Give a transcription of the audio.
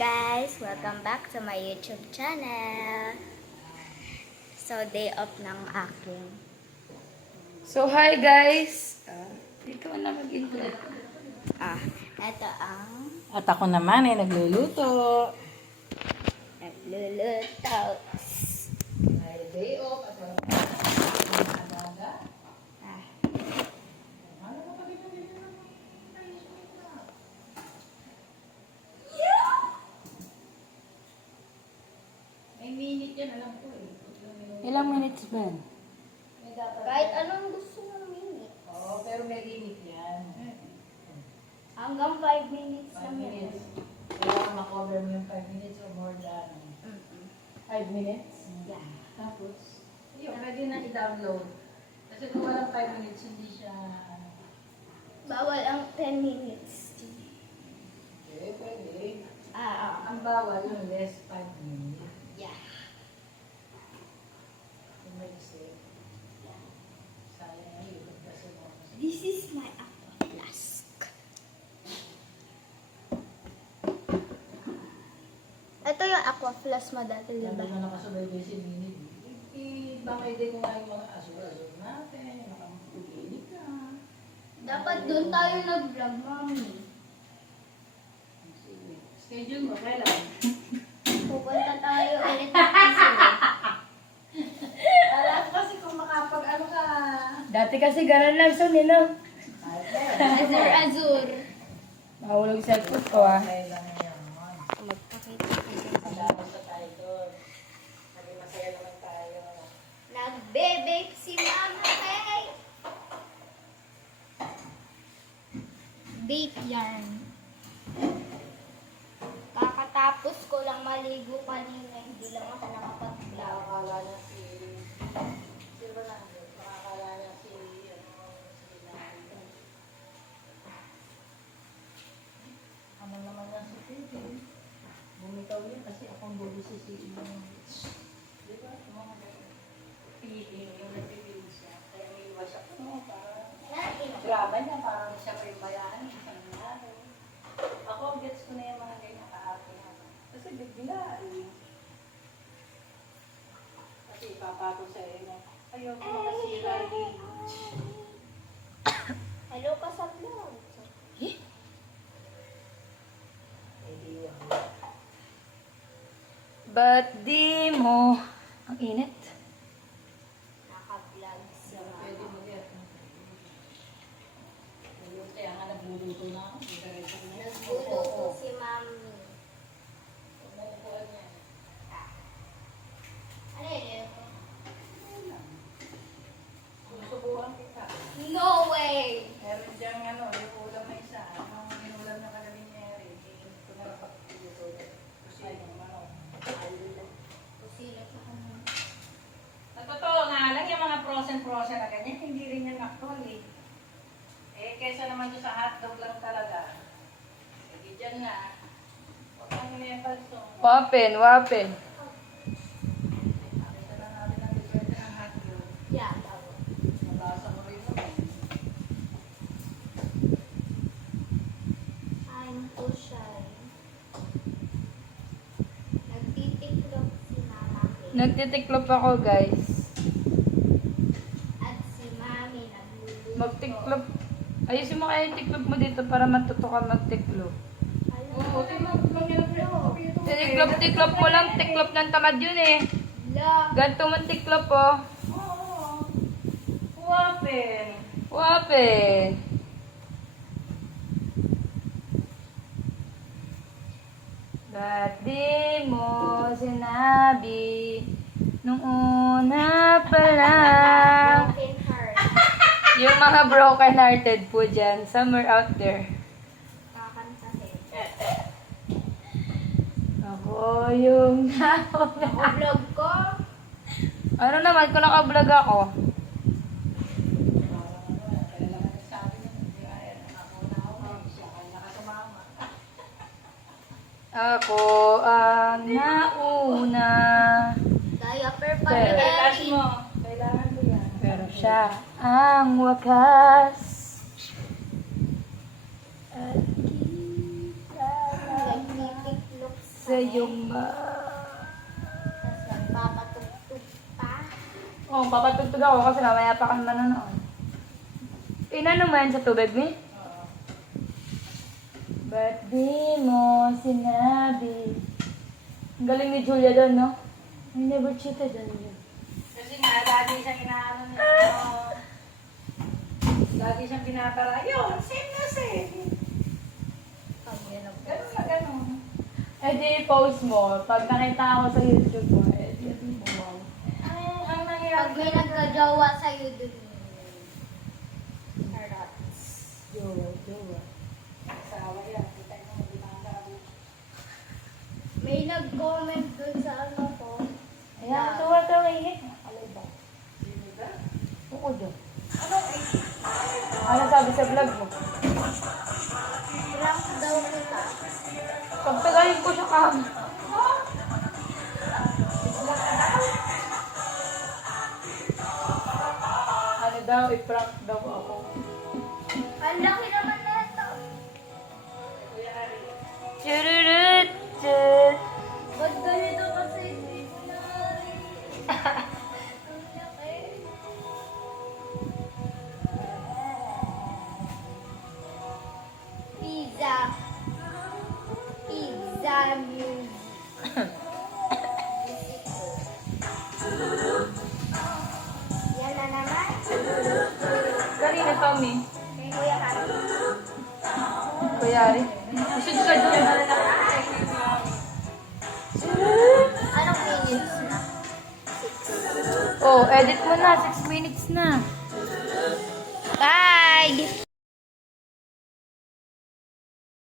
guys! Welcome back to my YouTube channel. So, day off ng aking. So, hi guys! Dito na mag-intro. Ito ang At ako naman ay nagluluto. nagluluto. Day off at wala Ah, May minute yan, alam ko eh. Ilang minutes ba? kahit anong gusto mong minute. Oo, pero may limit yan. Hanggang 5 minutes 5 lang yan. minutes. Kailangan makover mo yung 5 minutes or more than 5 minutes? Yeah. Tapos, yun, pwede na i-download. Kasi kung walang 5 minutes, hindi siya... Bawal ang 10 minutes. Okay, pwede. Ah. Ang bawal yung less 5 minutes. Yeah. Kung may isip. Sayang yun. Kasi mo. This is my aqua flask. Ito yung aqua flask mo dati, di Sabi ba? mo nakasabay si Minnie. Ibangay din ko nga yung mga asura-asura natin. Nakapagpili ka. Dapat doon tayo nag-vlog, mami. Sige. Schedule mo, kailan? Pupunta tayo ulit ng Azul. Alam ko kasi kung makapag-ano ka. Dati kasi ganun lang sa nino. Azur. Mahulog sa cellphone ko ah. Okay lang yan. Magpakita ko sa Salamat sa tayo doon. Naging masaya naman tayo. Nagbe-bake si Mama Kay. Bake yarn. Kakatapos ko lang maligo kanina, hindi lang ako nakapag-vlog. Nakakala na si... Sino ba nandun? Nakakala na si... Ano naman yan si Titi? Bumitaw yun kasi akong bubusisiin yung... Di ba? Yung mga Titi, yung nagpipili siya. Kaya may iwas ako mo para... Drama niya, parang siya pa yung bayaan. Ako, gets ko na yung mga ganyan kaarte na. Kasi bigla eh. Kasi ipapato sa inyo. Ayoko makasira yung... Hello ka sa vlog. Ba't di mo... Ang init. Naka-vlog si Pwede Mama. mo yan. Kaya nga nagluluto na ako. Nagluluto si Mami. Umuupuan niya. Ano yun? Susubukan kita. No way! Meron diyang ano, yung ulam na isa. Ang inulam na kagabi ni Eric. Ito na napagpuluto. Kasi yung manok. Kusino sa kanya. Sa totoo nga lang, yung mga frozen na ganyan, hindi rin yan actual eh. Eh, kesa naman doon sa hotdog lang talaga. Sige dyan na. Huwag kang inepal to. Wapin, wapin. Nakita na natin ang diferente ng hotdog. Yeah, tama. Nabasa mo rin naman. I'm too shy. Nagtitiklop si Mama Kay. Nagtitiklop ako guys. At si Mami nagluluto. Magtiklop. Ayusin mo kaya yung tiklop mo dito para matuto ka magtiklop. Oo, tingnan ko lang yan. Tiklop mo lang. Tiklop ng tamad yun eh. La. Ganto mong tiklop oh. Oo. Wapin. Wapin. Ba't di mo sinabi nung una pa lang? Broken heart. Yung mga broken hearted po dyan, somewhere out there. Kakantahin. Ako yung Vlog ko. Ano naman kung naka-vlog ako? Ako ang nauna. Diaper pa Pero- ni Cash Eric. mo. Kailangan ko yan. Pero siya ang wakas. At kita Nagtitiklop si sa'yong Tapos magpapatugtog pa. Oh, papatugtog ako kasi mamaya pa kami manonood. Inano mo yan sa tubig, Mi? Oo. Ba't di mo sinabi? Ang galing ni Julia doon, no? I never cheated on you. Kasi nga, lagi siyang inaano niya. Lagi siyang pinapara. Yun, same na same. Pag yun ang Ganun na ganun. Eh di, post mo. Pag nakita ako sa YouTube mo, eh di, mo, wow. Ang Pag nangyayari. may nagkajowa sa'yo dun. Charot. Jowa. Asawa yan. Kita mo, hindi makakabi. May nag-comment dun sa ano ko. Ayan, tuwa ka eh. Alay ba? Sino ba? Oo dyan. Ano sabi sa vlog mo? Prank daw kita. Pagtagalin ko siya kami. Ano daw, i-prank daw ako. Ang laki naman na ito. Chururut! Chut! Ba't ganito kasi hindi ko na rin? Ang laki. Pizza. Pizza music. Yan na naman. Kanina, Tommy. Kay Kuya Kati. Kuyari. Gusto ka doon. Anong minutes na? Oh, edit mo na. 6 minutes na. Bye!